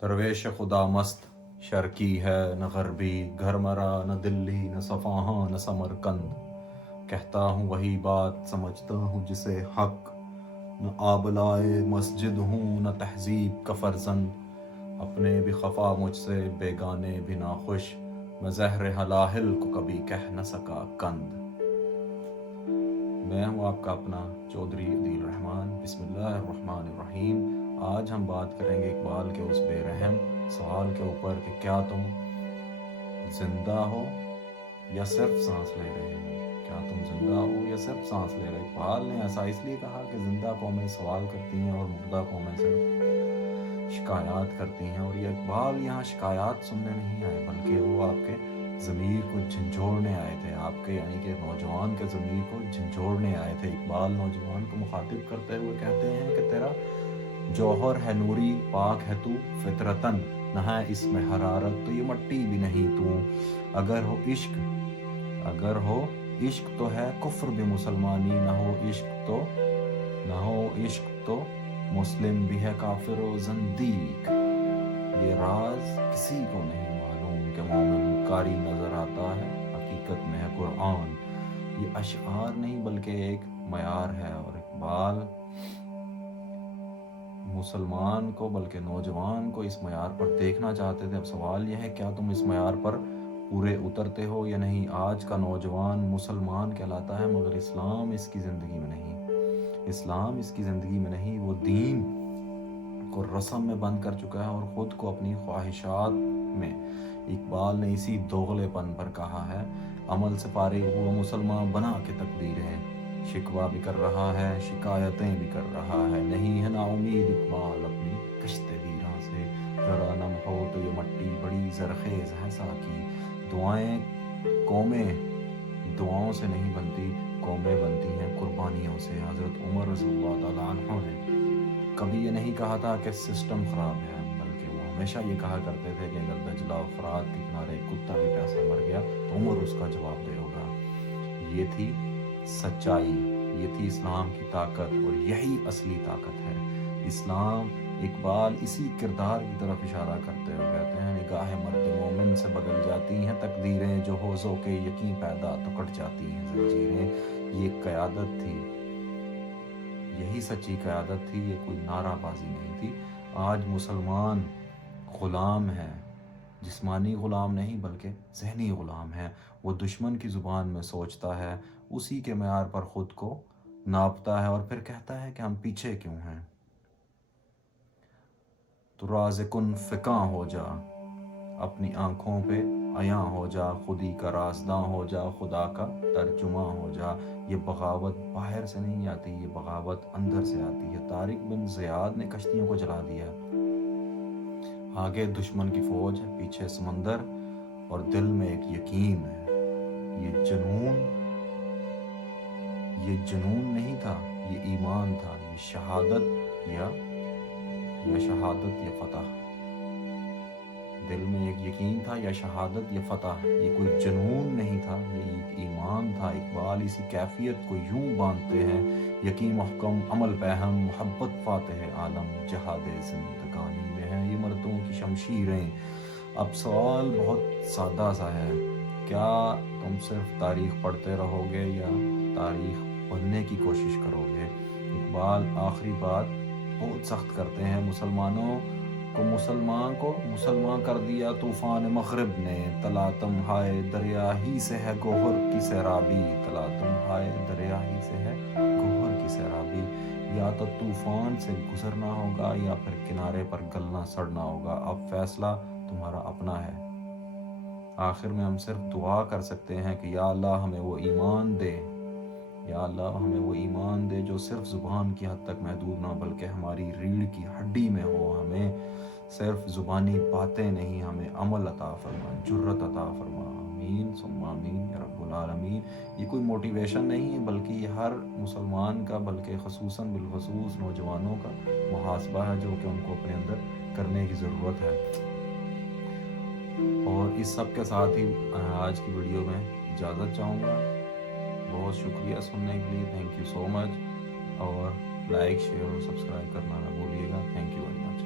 درویش خدا مست شرقی ہے نہ غربی، گھر مرا نہ دلی نہ صفاہاں نہ سمرقند، کہتا ہوں وہی بات سمجھتا ہوں جسے حق، نہ آبلائے مسجد ہوں نہ تہذیب کا فرزند، اپنے بھی خفا مجھ سے بیگانے بھی ناخوش، میں زہر ہلاہل کو کبھی کہہ نہ سکا کند۔ میں ہوں آپ کا اپنا چودھری عدیل رحمان۔ بسم اللہ الرحمن الرحیم۔ آج ہم بات کریں گے اقبال کے اس بے رحم سوال کے اوپر کہ کیا تم زندہ ہو یا صرف سانس لے رہے ہو؟ کیا تم زندہ ہو یا صرف سانس لے رہے ہو؟ اقبال نے ایسا اس لیے کہا کہ زندہ قومیں سوال کرتی ہیں اور مردہ قومیں صرف شکایات کرتی ہیں، اور یہ اقبال یہاں شکایات سننے نہیں آئے بلکہ وہ آپ کے ضمیر کو جھنجھوڑنے آئے تھے، آپ کے یعنی کہ نوجوان کے ضمیر کو جھنجھوڑنے آئے تھے۔ اقبال نوجوان کو مخاطب کرتے ہوئے کہتے ہیں کہ تیرا جوہر ہے نوری، پاک ہے تو فطرتاً، نہ ہے اس میں حرارت تو یہ مٹی بھی نہیں تو، اگر ہو عشق تو ہے کفر بھی مسلمانی، نہ ہو عشق تو مسلم بھی ہے کافر و زندیق، یہ راز کسی کو نہیں معلوم کہ مومن کاری نظر آتا ہے حقیقت میں ہے قرآن۔ یہ اشعار نہیں بلکہ ایک معیار ہے، اور اقبال مسلمان کو بلکہ نوجوان کو اس معیار پر دیکھنا چاہتے تھے۔ اب سوال یہ ہے کیا تم اس معیار پر پورے اترتے ہو یا نہیں؟ آج کا نوجوان مسلمان کہلاتا ہے مگر اسلام اس کی زندگی میں نہیں، اسلام اس کی زندگی میں نہیں، وہ دین کو رسم میں بند کر چکا ہے اور خود کو اپنی خواہشات میں۔ اقبال نے اسی دوغلے پن پر کہا ہے، عمل سے فارغ ہوا مسلمان بنا کے تقدیریں، شکوہ بھی کر رہا ہے شکایتیں بھی کر رہا ہے، نہیں ہے نا امید اقبال اپنی کشت ویراں سے، ذرا نم ہو تو یہ مٹی بڑی زرخیز ہے ساکی، قومیں دعاؤں سے نہیں بنتی، قومیں بنتی ہیں قربانیوں سے۔ حضرت عمر رضی اللہ تعالیٰ عنہ نے کبھی یہ نہیں کہا تھا کہ سسٹم خراب ہے، بلکہ وہ ہمیشہ یہ کہا کرتے تھے کہ اگر دجلہ و فرات کے کنارے کتا بھی پیاسا مر گیا تو عمر اس کا جواب دے ہوگا۔ یہ تھی سچائی، یہ تھی اسلام کی طاقت، اور یہی اصلی طاقت ہے اسلام۔ اقبال اسی کردار کی طرف اشارہ کرتے ہوئے کہتے ہیں، نگاہ مرد مومن سے بدل جاتی ہیں تقدیریں، جو ہو ذوق کے یقین پیدا تو کٹ جاتی ہیں زنجیریں۔ یہ قیادت تھی، یہی سچی قیادت تھی، یہ کوئی نعرہ بازی نہیں تھی۔ آج مسلمان غلام ہے، جسمانی غلام نہیں بلکہ ذہنی غلام ہے۔ وہ دشمن کی زبان میں سوچتا ہے، اسی کے معیار پر خود کو ناپتا ہے اور پھر کہتا ہے کہ ہم پیچھے کیوں ہیں۔ تو راز کن فکاں ہو جا، اپنی آنکھوں پہ عیاں ہو جا، خودی کا رازداں ہو جا، خدا کا ترجماں ہو جا۔ یہ بغاوت باہر سے نہیں آتی، یہ بغاوت اندر سے آتی ہے۔ طارق بن زیاد نے کشتیوں کو جلا دیا، آگے دشمن کی فوج ہے، پیچھے سمندر، اور دل میں ایک یقین ہے۔ یہ جنون نہیں تھا، یہ ایمان تھا، یہ شہادت یا فتح۔ دل میں ایک یقین تھا، یا شہادت یا فتح۔ یہ کوئی جنون نہیں تھا، یہ ایک ایمان تھا۔ اقبال اسی کیفیت کو یوں باندھتے ہیں، یقین محکم عمل پہم، محبت فاتح عالم، جہاد زندگانی میں ہے یہ مردوں کی شمشیریں۔ اب سوال بہت سادہ سا ہے، کیا تم صرف تاریخ پڑھتے رہو گے یا تاریخ بننے کی کوشش کرو گے؟ اقبال آخری بات بہت سخت کرتے ہیں، مسلمان کو مسلمان کر دیا طوفان مغرب نے، تلاطم ہائے دریا ہی سے ہے گوہر کی سیرابی، تلاطم ہائے دریا ہی سے ہے گوہر کی سیرابی۔ یا تو طوفان سے گزرنا ہوگا یا پھر کنارے پر گلنا سڑنا ہوگا، اب فیصلہ تمہارا اپنا ہے۔ آخر میں ہم صرف دعا کر سکتے ہیں کہ یا اللہ ہمیں وہ ایمان دے، یا اللہ ہمیں وہ ایمان دے جو صرف زبان کی حد تک محدود نہ بلکہ ہماری ریڑھ کی ہڈی میں ہو۔ ہمیں صرف زبانی باتیں نہیں، ہمیں عمل عطا فرما، جرت عطا فرما، آمین ثم آمین یا رب العالمین۔ یہ کوئی موٹیویشن نہیں ہے بلکہ یہ ہر مسلمان کا، بلکہ خصوصاً بالخصوص نوجوانوں کا محاسبہ ہے جو کہ ان کو اپنے اندر کرنے کی ضرورت ہے۔ اور اس سب کے ساتھ ہی آج کی ویڈیو میں اجازت چاہوں گا۔ بہت شکریہ سننے کے لیے، تھینک یو سو مچ، اور لائک شیئر اور سبسکرائب کرنا نہ بھولیے گا۔ Thank you very much.